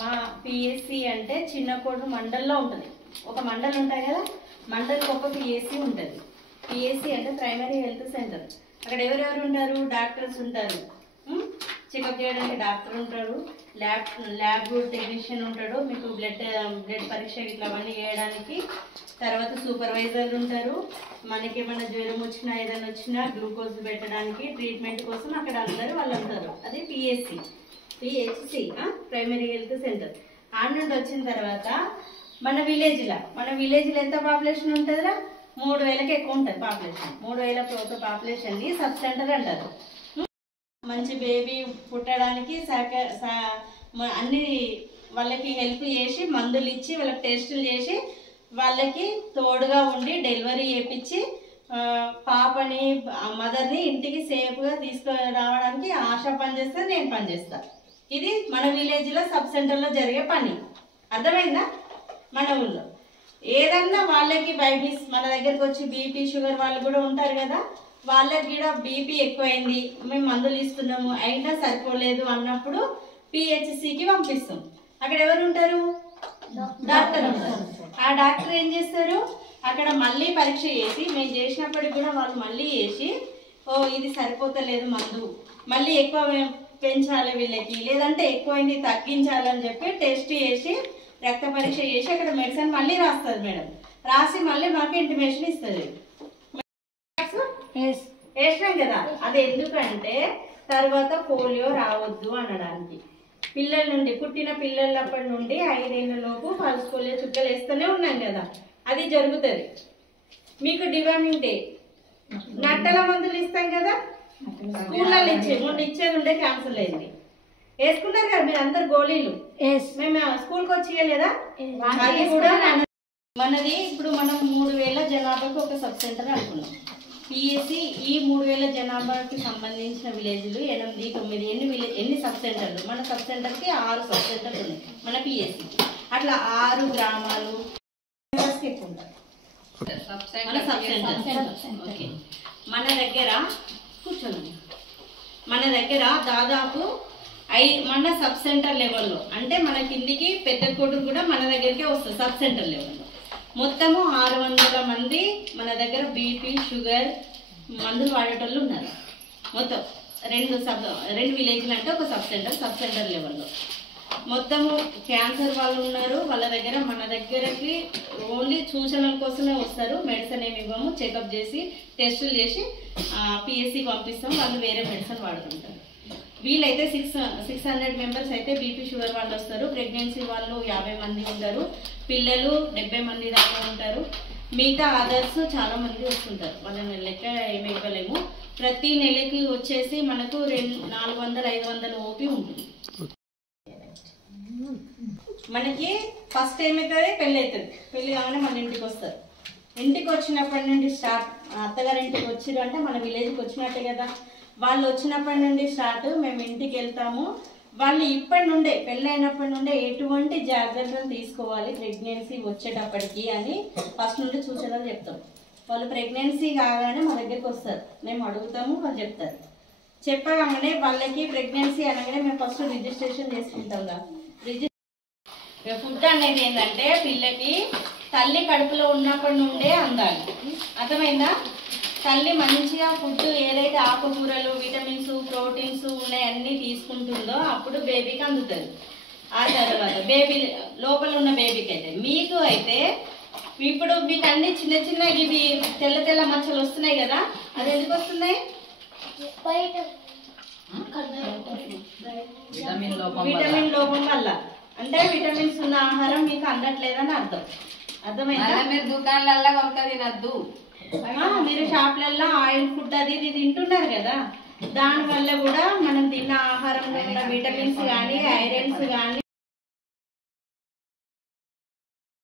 మా పిఎస్సి అంటే చిన్న కోడు మండల్లో ఉంటుంది. ఒక మండల్ ఉంటాయి కదా, మండల్కి ఒక పిఎస్సి ఉంటుంది. పిఎస్సి అంటే ప్రైమరీ హెల్త్ సెంటర్. అక్కడ ఎవరెవరు ఉంటారు? డాక్టర్స్ ఉంటారు, చెకప్ చేయడానికి డాక్టర్ ఉంటాడు, ల్యాబ్ టెక్నీషియన్ ఉంటాడు, మీకు బ్లడ్ పరీక్ష ఇట్లా అవన్నీ చేయడానికి. తర్వాత సూపర్వైజర్లు ఉంటారు, మనకి ఏమైనా జ్వరం వచ్చినా ఏదైనా వచ్చినా గ్లూకోజ్ పెట్టడానికి ట్రీట్మెంట్ కోసం అక్కడ అందరూ వాళ్ళు ఉంటారు. అది పిహెచ్సి ప్రైమరీ హెల్త్ సెంటర్. ఆడ నుండి వచ్చిన తర్వాత మన విలేజ్లో ఎంత పాపులేషన్ ఉంటుందిరా? 3000కి ఎక్కువ ఉంటుంది పాపులేషన్. 3000 ఒక పాపులేషన్ని సబ్ సెంటర్ అంటారు. మంచి బేబీ పుట్టడానికి అన్ని వాళ్ళకి హెల్ప్ చేసి, మందులు ఇచ్చి, వాళ్ళకి టెస్టులు చేసి, వాళ్ళకి తోడుగా ఉండి డెలివరీ చేయించి పాపని మదర్ని ఇంటికి సేఫ్గా తీసుకురావడానికి ఆశ పనిచేస్తే నేను పనిచేస్తాను. ఇది మన విలేజ్లో సబ్ సెంటర్లో జరిగే పని. అర్థమైందా? మన ఊళ్ళో ఏదన్నా వాళ్ళకి బైపీస్ మన దగ్గరకు వచ్చి బీపీ షుగర్ వాళ్ళు కూడా ఉంటారు కదా, వాళ్ళకి కూడా బీపీ ఎక్కువైంది, మేము మందులు ఇస్తున్నాము అయినా సరిపోలేదు అన్నప్పుడు పిహెచ్సికి పంపిస్తాం. అక్కడ ఎవరు ఉంటారు? డాక్టర్ ఉంటారు. ఆ డాక్టర్ ఏం చేస్తారు? అక్కడ మళ్ళీ పరీక్ష చేసి, మేము చేసినప్పటికి కూడా వాళ్ళు మళ్ళీ చేసి, ఇది సరిపోతలేదు మందు, మళ్ళీ ఎక్కువ పెంచాలి వీళ్ళకి, లేదంటే ఎక్కువైంది తగ్గించాలని చెప్పి టెస్ట్ చేసి రక్త పరీక్ష చేసి అక్కడ మెడిసిన్ మళ్ళీ రాస్తుంది మేడం. రాసి మళ్ళీ మాకు ఇంటిమేషన్ ఇస్తుంది. వేసినాం కదా, అది ఎందుకంటే తర్వాత పోలియో రావద్దు అనడానికి. పిల్లల నుండి పుట్టిన పిల్లలప్పటి నుండి 5 ఏళ్ళలోపు పల్స్ పోలియో చుక్కలు వేస్తూనే ఉన్నాం కదా, అది జరుగుతుంది. మీకు డివార్మింగ్ డే నట్టల మందులు ఇస్తాం కదా, స్కూళ్ళలో మొన్న ఇచ్చేది ఉండే క్యాన్సిల్ అయింది. వేసుకున్నారు కదా మీరు అందరు గోళీలు, మేము స్కూల్కి వచ్చి లేదా? అది కూడా మనది ఇప్పుడు మనం 3000 జనాభాకి ఒక సబ్ సెంటర్ అనుకున్నాం. పిఎస్సి ఈ 3000 జనాభాకి సంబంధించిన విలేజ్లు 8, 9 ఎన్ని సబ్ సెంటర్లు? మన సబ్ సెంటర్కి 6 సబ్ సెంటర్లు ఉన్నాయి మన పిఎస్సి. అట్లా 6 గ్రామాలు ఎక్కువ ఉంటాయి మన సబ్ సెంటర్. ఓకే, మన దగ్గర కూర్చోండి. మన దగ్గర దాదాపు మన సబ్ సెంటర్ లెవెల్లో అంటే మన కిందికి పెద్ద కొడుకు కూడా మన దగ్గరికే వస్తుంది. సబ్ సెంటర్ లెవెల్లో మొత్తము 600 మంది మన దగ్గర బీపీ షుగర్ మందులు వాడేటోళ్ళు ఉన్నారు. మొత్తం 2 విలేజ్లు అంటే ఒక సబ్ సెంటర్ లెవెల్లో మొత్తము క్యాన్సర్ వాళ్ళు ఉన్నారు. వాళ్ళ దగ్గర మన దగ్గరకి ఓన్లీ సూచనల కోసమే వస్తారు. మెడిసిన్ ఏమి ఇవ్వము, చెకప్ చేసి టెస్టులు చేసి పిఎస్సికి పంపిస్తాం. వాళ్ళు వేరే మెడిసిన్ వాడుతుంటారు. వీళ్ళైతే 600 మెంబర్స్ అయితే బీపీ షుగర్ వాళ్ళు వస్తారు. ప్రెగ్నెన్సీ వాళ్ళు 50 మంది ఉంటారు. పిల్లలు 70 మంది దాకా ఉంటారు. మిగతా అదర్స్ చాలా మంది వస్తుంటారు. వాళ్ళని లెక్క ఏమి ఇవ్వలేము. ప్రతి నెలకి వచ్చేసి మనకు 400-500 ఓపీ ఉంటుంది. మనకి ఫస్ట్ ఏమవుతుంది? పెళ్ళి అవుతుంది. పెళ్ళి కాగానే మన ఇంటికి వస్తారు. ఇంటికి వచ్చినప్పటి నుండి స్టార్ట్. అత్తగారి ఇంటికి వచ్చిరు అంటే మన విలేజ్కి వచ్చినట్టే కదా. వాళ్ళు వచ్చినప్పటి నుండి స్టార్ట్. మేము ఇంటికి వెళ్తాము. వాళ్ళు ఇప్పటి నుండే పెళ్ళైనప్పటి నుండే ఎటువంటి జాగ్రత్తలు తీసుకోవాలి ప్రెగ్నెన్సీ వచ్చేటప్పటికి అని ఫస్ట్ నుండి సూచనలు చెప్తాం. వాళ్ళు ప్రెగ్నెన్సీ కాగానే మా దగ్గరికి వస్తారు. మేము అడుగుతాము, వాళ్ళు చెప్తారు. చెప్పగానే వాళ్ళకి ప్రెగ్నెన్సీ అనగానే మేము ఫస్ట్ రిజిస్ట్రేషన్ చేసుకుంటాం. ఫుడ్ అనేది ఏంటంటే పిల్లకి తల్లి కడుపులో ఉన్నప్పటి నుండే అందాలి. అర్థమైందా? తల్లి మంచిగా ఫుడ్ ఏదైతే ఆకుకూరలు, విటమిన్స్, ప్రోటీన్స్ ఉన్నాయన్నీ తీసుకుంటుందో అప్పుడు బేబీకి అందుతుంది. ఆ తర్వాత బేబీ లోపల ఉన్న బేబీకి అయితే, మీకు అయితే ఇప్పుడు మీకు అన్ని చిన్న ఇవి తెల్ల మచ్చలు వస్తున్నాయి కదా, అది ఎందుకు వస్తున్నాయి? విటమిన్ లోపం వల్ల. అంటే విటమిన్స్ ఉన్న ఆహారం మీకు అందట్లేదని అర్థం. అర్థమైందా? మీరు దుకాణాలలో కొనుక్క తినద్దు. మీరు షాప్లలో ఆయిల్ ఫుడ్ అది ఇది తింటున్నారు కదా, దానివల్ల కూడా మనం తిన్న ఆహారంలో ఉన్న విటమిన్స్ కానీ ఐరన్స్ కానీ